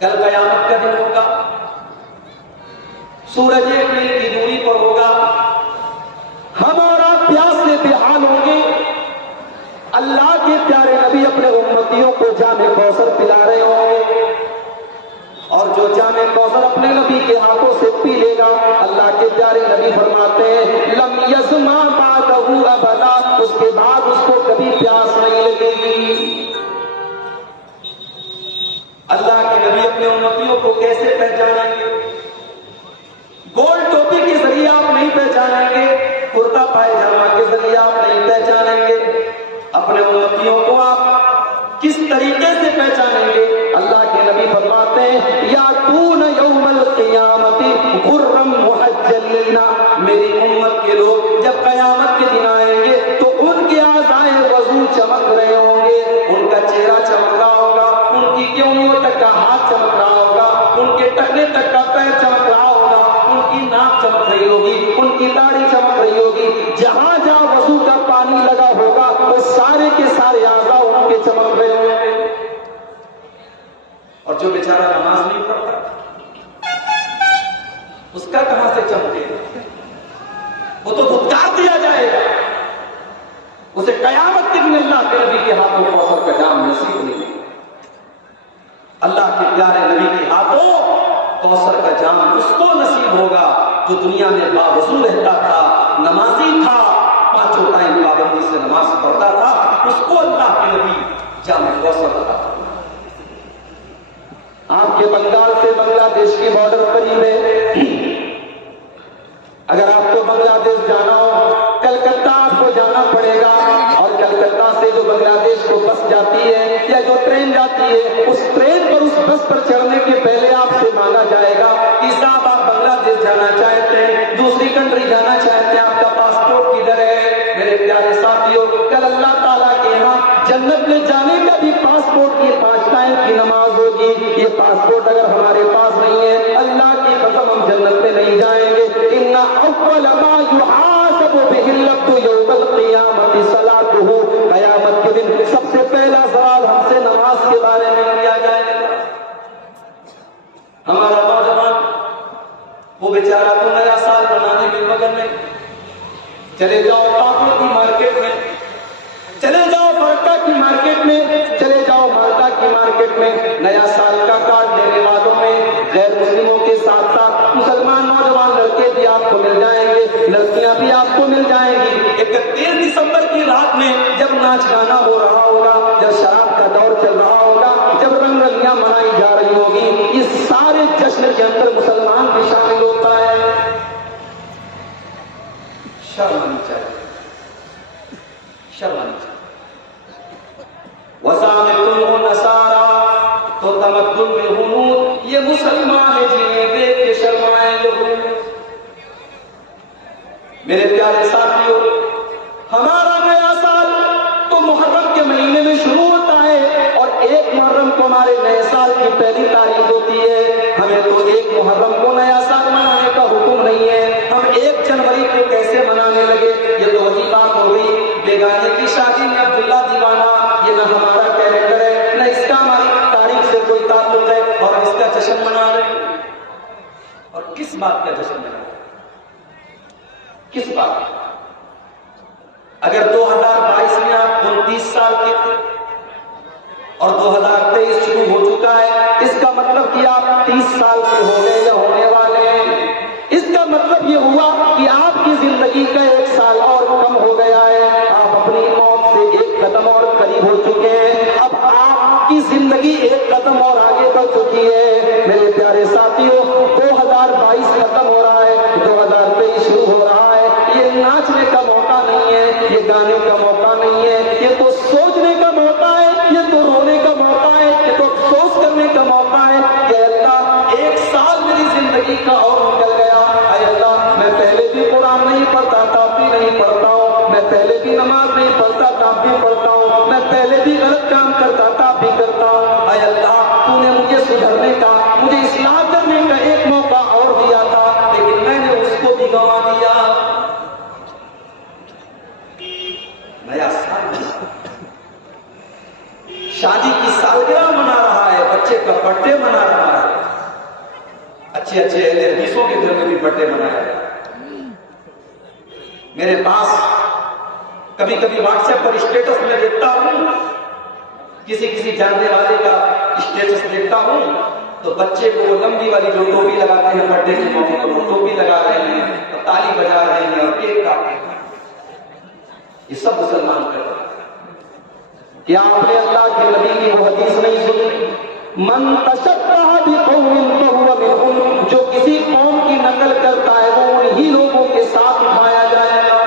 कल कयामत का दिन होगा, सूरज एक मील की दूरी पर होगा, हमारा प्यास से बेहाल होंगे। अल्लाह के प्यारे नबी अपने उम्मतियों को जामे कौसर पिला रहे होंगे और जो जामे कौसर अपने नबी के हाथों से पी लेगा, अल्लाह के प्यारे नबी फरमाते हैं लम यज़मा बादहु अबदा, उसके बाद उसको कभी प्यास नहीं लगेगी। अल्लाह के नबी अपने उम्मतियों को कैसे पहचानेंगे? गोल टोपी के जरिए आप नहीं पहचानेंगे, कुर्ता पायजामा के जरिए आप नहीं पहचानेंगे। अपने उम्मतियों को आप किस तरीके से पहचानेंगे? अल्लाह के नबी फरमाते हैं यातून यौमल क़ियामती गुर्रम मुहज्जलिना, मेरी उम्मत के लोग जब कयामत के दिन आएंगे तो उनके आज़ाए वज़ू चमक रहे होंगे, उनका चेहरा चमक रहा होगा, उनकी केवनियों तक का हाथ चमक रहा होगा, उनके टखने तक का पैर चमक रहा होगा, उनकी नाक चमक रही होगी, उनकी दाढ़ी चमक रही होगी। जहां जहां वज़ू का पानी लगा होगा वो सारे के सारे आज़ा उनके चमक रहे होंगे। और जो बेचारा नमाज नहीं पढ़ता उसका कहां से चमकेगा? वो तो धुतकार दिया जाएगा, उसे कयामत के दिन अल्लाह के नबी के हाथों कौसर का जाम नसीब नहीं। अल्लाह के प्यारे नबी के हाथों कौसर का जाम उसको नसीब होगा जो दुनिया में बावजूद रहता था, नमाजी था, पांचों टाइम पाबंदी से नमाज पढ़ता था, उसको अल्लाह के नबी जाम कौसर अता फरमाएंगे। आपके बंगाल से बांग्लादेश की बॉर्डर करीब है, अगर आपको बांग्लादेश जाना हो कलकत्ता आपको जाना पड़ेगा और कलकत्ता से जो बांग्लादेश को बस जाती है या जो ट्रेन जाती है, उस ट्रेन पर उस बस पर चढ़ने के पहले आपसे मांगा जाएगा कि साहब आप बांग्लादेश जाना चाहते हैं, दूसरी कंट्री जाना चाहते हैं, आपका पासपोर्ट किधर है? मेरे प्यारे साथियों, कल अल्लाह ताला के यहाँ जन्नत में जाने का भी पासपोर्ट की 5 टाइम की नमाज होगी। ये पासपोर्ट अगर हमारे पास नहीं है, अल्लाह की कसम हम जन्नत में नहीं जाएंगे। इन्ना अव्वल मा युहासबु बिहिल अब्दु यौमल क़ियामति सलातुहु, कयामत के दिन सबसे पहला सवाल हमसे नमाज के बारे में किया जाएगा। हमारा नौजवान वो बेचारा तो नया साल मनाने में मगन में, चले जाओ टापुर की मार्केट में, चले जाओ फरक्का की मार्केट में, चले जाओ माल्टा की मार्केट में, नया साल का कार्ड लेने वालों में गैर मुस्लिमों के साथ साथ मुसलमान नौजवान लड़के भी आपको मिल जाएंगे, लड़कियां भी आपको मिल जाएंगी। 31 दिसंबर की रात में जब नाच गाना हो रहा होगा, जब शराब का दौर चल रहा होगा, जब रंग रंगियां मनाई जा रही होगी, इस सारे जश्न के अंदर मुसलमान भी शामिल होता है। शर्म आनी चाहिए, शर्म आनी चाहिए। वज़ामिकुल नसारा तो तमद्दुन में हुनूर, ये मुसलमान है जिन्हें देख के शर्माए लोग। मेरे प्यारे साथियों, हमारा नया साल तो मुहर्रम के महीने में शुरू होता है और 1 मुहर्रम को हमारे नए साल की पहली तारीख होती है। हमें तो 1 मुहर्रम को नया साल मनाने का हुक्म नहीं है, हम 1 जनवरी को कैसे मनाने लगे? ये तो वही बात हो गई, बेगाने की शादी में अब्दुल्ला दीवाना, ये ना हमारा कैलेंडर है, ना इसका हमारी तारीख से कोई ताल्लुक है और इसका जश्न मना रहे हैं। और किस बात का जश्न मना रहे हैं? किस बात? अगर 2022 में आप 29 साल के थे और 2023 शुरू हो चुका है, इसका मतलब कि आप 30 साल के हो गए या होने वाले हैं। इसका मतलब ये हुआ कि आपकी जिंदगी का 1 साल और कम हो गया है, आप अपनी मौत से 1 कदम और करीब हो चुके हैं। अब आपकी जिंदगी 1 कदम और आगे बढ़ चुकी है। मेरे प्यारे साथियों, 2022 खत्म हो रहा है, 2023 शुरू हो रहा है। ये नाचने का मौका नहीं है, ये गाने का मौका नहीं है, ये तो सोचने का मौका है, ये तो रोने का मौका है, ये तो अफसोस करने का मौका है कि अल्लाह 1 साल मेरी जिंदगी का और निकल गया। अरे अल्लाह, मैं पहले भी कुरान नहीं पढ़ता था, अब भी नहीं पढ़ता हूँ, मैं पहले भी नमाज नहीं पढ़ता था, अब भी पढ़ता हूँ, मैं पहले भी गलत काम करता था, अब भी करता हूँ। अरे अल्लाह, तूने मुझे सुधरने का, मुझे इस्लाह करने का 1 मौका और दिया था, लेकिन मैंने उसको भी गंवा दिया। नया साल शादी की सालगिरह मना रहा है, बच्चे का बर्थडे मना रहा है, अच्छे अच्छे अहले हदीसों के घर में भी बर्थडे मनाया जाता है। मेरे पास कभी कभी व्हाट्सएप पर स्टेटस में देखता हूं, किसी जानने वाले का स्टेटस देखता हूं, तो बच्चे को वो लंबी वाली जो टोपी लगाते हैं बर्थडे के मौके पर, वो टोपी लगा रहे हैं और ताली बजा रहे हैं और केक काट रहे हैं। ये सब मुसलमान कर रहे हैं। क्या आपने अल्लाह के नबी की वो हदीस नहीं सुनी? मन तशब्बह बिक़ौमिन फहुवा मिनहुम, जो किसी कौम की नकल करता है वो उन्हीं लोगों के साथ उठाया जाएगा।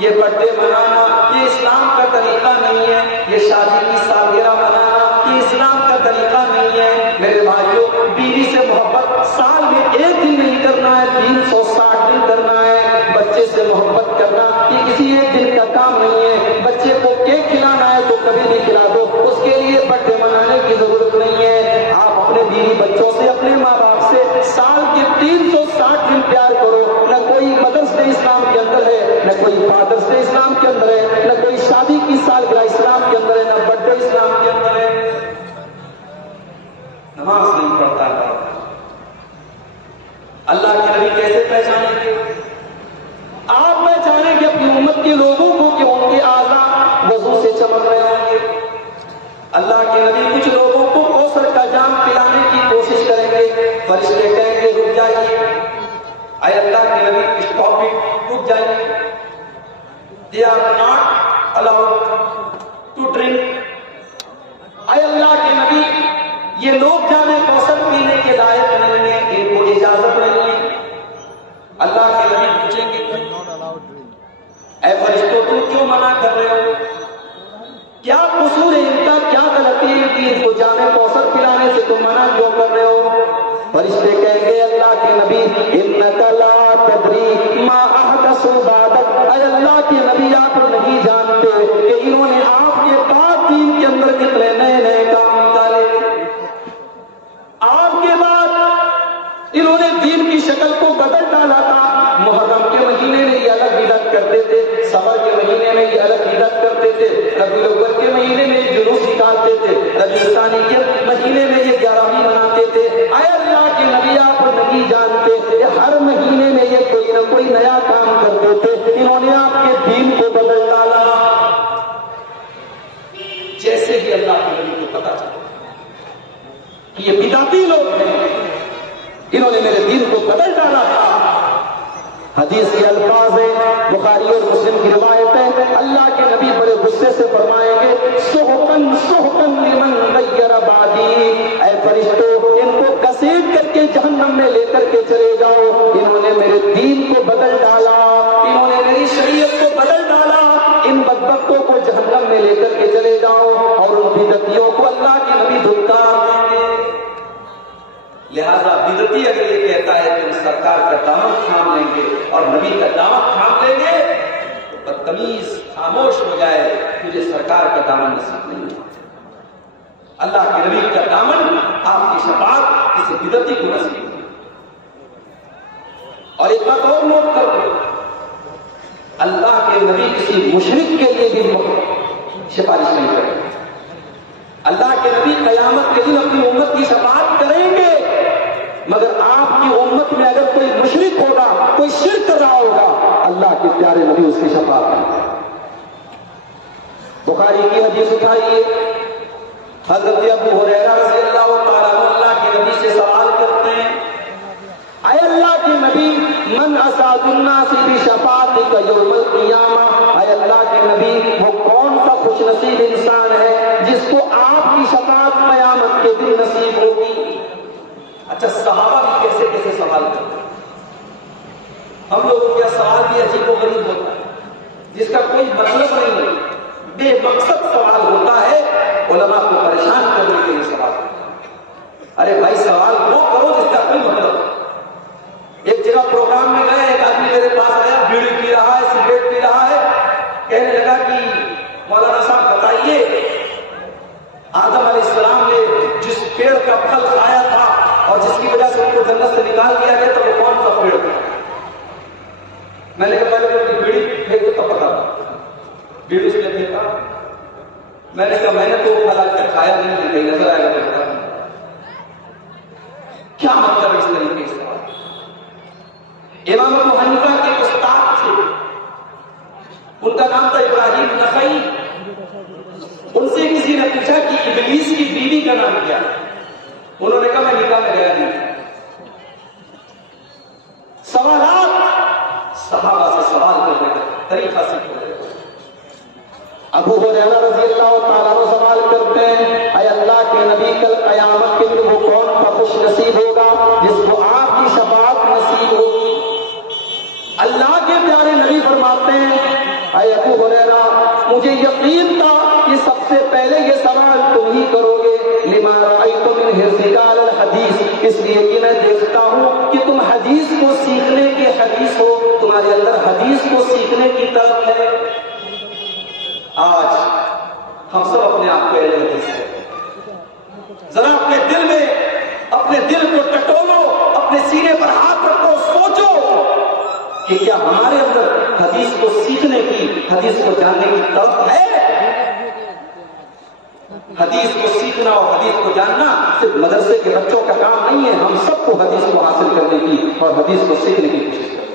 ये बर्थडे मनाना ये इस्लाम का तरीका नहीं है। ये शादी की सालगिरह मनाना ये इस्लाम का तरीका नहीं है। मेरे भाइयों, बीवी से मोहब्बत साल में एक दिन नहीं करना है, 360 दिन करना है। बच्चे से मोहब्बत करना ये किसी एक दिन का काम नहीं है। बच्चे को केक खिलाना है तो कभी भी खिला दो, उसके लिए बर्थडे मनाने की जरूरत नहीं है। आप अपने बीवी बच्चों से, अपने माँ बाप से साल के 360 दिन प्यार करो। न कोई मदर्स डे इस्लाम के अंदर है, न कोई फादर्स डे इस्लाम के अंदर है, न कोई शादी की सालगिरह इस्लाम के अंदर है, न बर्थडे इस्लाम के अंदर है। नमाज नहीं पढ़ता है। अल्लाह के नबी कैसे पहचानेंगे? आप पहचानेंगे अपनी उम्मत के लोगों को कि उनके आज़ा वजू से चमक रहे होंगे। अल्लाह के नबी कुछ लोगों को कौसर का जाम पिलाने की कोशिश करेंगे, फरिश्ते कहेंगे रुक जाइए। आए अल्लाह के नबी स्टॉप इट, रुक जाइए। They are not allowed to drink. आए अल्लाह के नबी, ये लोग जाने कौसर पीने के लायक नहीं है, इनको इजाजत नहीं है। अल्लाह के नबी पूछेंगे ऐ फरिश्तों तुम क्यों मना कर रहे हो? क्या कसूर है इनका, क्या गलती है कि इनको जाने कौसर पिलाने से तुम मना क्यों कर रहे हो? फरिश्ते कहेंगे अल्लाह के नबी इन्नका ला तदरी मा अहदसु बादक। अल्लाह के नबी आप नहीं जानते कि इन्होंने आपके बाद दीन के अंदर कितने नए नए काम निकाले। आपके बाद इन्होंने दीन की शक्ल को बदल डाला था। मुहर्रम के महीने में ये अलग बिदअत करते थे, सफर के महीने में ये अलग बिदअत करते थे, रबीउल अव्वल के महीने में जुलूस निकालते थे, रबीउल सानी के महीने में ये 11वीं मनाते थे। आए अल्लाह के नबी आप नहीं जानते हर महीने में ये कोई ना कोई नया काम करते थे। इन्होंने आपके दीन को बदल डाला। जैसे ही अल्लाह के नबी को पता चला कि ये बिदाती लोग हैं, इन्होंने मेरे दीन को बदल डाला था। हदीस के अल्फाज है, बुखारी और मुस्लिम की रिवायत है। अल्लाह के नबी बड़े गुस्से से फरमाएंगे सुहकन सुहकन लिमन गय्यर बादी। ऐ फरिश्तों इनको घसीट करके जहन्नम में लेकर के चले जाओ। इन्होंने मेरे दीन को बदल डाला, इन्होंने मेरी शरीयत को बदल डाला। इन बदबख्तों को जहन्नम में लेकर के चले जाओ और उन बिदतियों को अल्लाह के नबी धुतकार देंगे। लिहाजा बिदती अगर ये कहता है कि हम सरकार का दामन थाम लेंगे और नबी का दामन थाम लेंगे तो बदतमीज खामोश हो जाए, तुझे सरकार का दामन नसीब नहीं होगा। अल्लाह के नबी का दामन, आपकी शफाअत किसी बिदती को नसीब नहीं। और एक बात और नोट कर दो, अल्लाह के नबी किसी मुशरिक के लिए भी सिफारिश नहीं करेंगे। अल्लाह के नबी कयामत के दिन अपनी उम्मत की शफाअत करेंगे, मगर आपकी उम्मत में अगर कोई मुशरिक होगा, कोई शिर्क कर रहा होगा, अल्लाह के प्यारे नबी उसकी शफाअत करेंगे। बुखारी की हदीस उठाइए, हजरत अबू हुरैरा रज़ियल्लाहु ताला अन्हु अल्लाह के नबी से सवाल करते हैं, ऐ अल्लाह के नबी मन असादुन्नासी बि शफाअतिका यौमल क़ियामा। ऐ अल्लाह के नबी वो कौन सा खुशनसीब इंसान है जिसको आपकी शफाअत क़यामत के दिन नसीब होगी। अच्छा, सहाबा भी कैसे कैसे सवाल करते हैं। हम लोगों का सवाल भी अजीबोगरीब होता है जिसका कोई मतलब नहीं है, बेमकसद सवाल होता है, उलमा को परेशान करने के लिए सवाल करता है। अरे भाई सवाल वो करो जिसका कोई मतलब नहीं। एक जगह प्रोग्राम में गए, एक आदमी मेरे पास आया, बीड़ी पी रहा है, सिगरेट पी रहा है, कहने लगा कि मौलाना साहब बताइए आदम अलैहिस्सलाम ने जिस पेड़ का फल खाया था और जिसकी वजह से उनको जन्नत से निकाल दिया गया, तो वो कौन सा पेड़ था? मैंने कहा पहले तो बीड़ी फेंको तब पता था। बीड़ी उसने फेंका। मैंने कहा मैंने तो फल आज तक खाया नहीं, कहीं नजर आएगा तो पता नहीं। क्या मतलब इस तरीके से? इमाम अबू हनीफा के उस्ताद थे, उनका नाम था इब्राहिम नखई। उनसे किसी ने पूछा कि इब्लीस की बीवी का नाम क्या है? उन्होंने कहा मैं निकाह में गया नहीं। सवालात सहाबा से सवाल करने का तरीका सीखो। अबू हुरैरा रज़ी अल्लाह तआला अन्हु सवाल करते हैं, ऐ अल्लाह के नबी, कल कयामत के दिन वो कौन सा खुश नसीब होगा जिसको आपकी शफाअत नसीब होगी? अल्लाह के प्यारे नबी फरमाते हैं, ऐ अबू हुरैरा, मुझे यकीन था कि सबसे पहले ये सवाल तुम ही करोगे। लिमा रअयतु मिन हिर्सिका अल हदीस, इसलिए कि मैं देखता हूं कि तुम हदीस को सीखने के हदीस हो, तुम्हारे अंदर हदीस को सीखने की तलब है। आज हम सब अपने आप को अहले हदीस हैं। जरा अपने दिल में, अपने दिल को टटोलो, अपने सीने पर हाथ रखो, सोचो कि क्या हमारे अंदर हदीस को सीखने की, हदीस को जानने की तलब है? हदीस को सीखना और हदीस को जानना सिर्फ मदरसे के बच्चों का काम नहीं है। हम सबको हदीस को हासिल करने की और हदीस को सीखने की कोशिश करनी है।